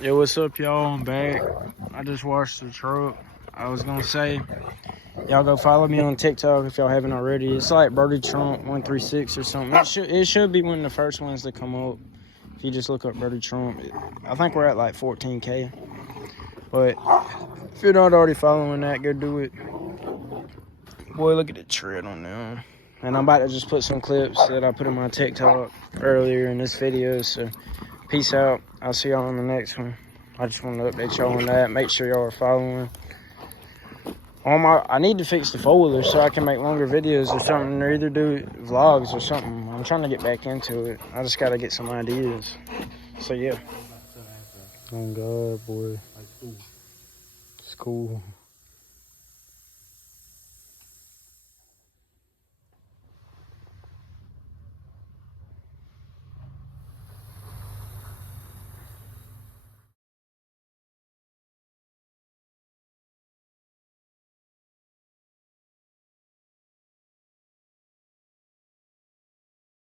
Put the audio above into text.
Yo, what's up, y'all? I'm back. I just washed the truck. I was gonna say, y'all go follow me on TikTok if y'all haven't already. It's like BrodyTrump 136 or something. It should be one of the first ones that come up. If you just look up BrodyTrump, I think we're at like 14K. But if you're not already following that, go do it. Boy, look at the tread on them. And I'm about to just put some clips that I put in my TikTok earlier in this video. So peace out. I'll see y'all on the next one. I just want to update y'all on that. Make sure y'all are following. I need to fix the four-wheeler so I can make longer videos or something, or either do vlogs or something. I'm trying to get back into it. I just got to get some ideas. So, yeah. Oh, God, boy. It's cool.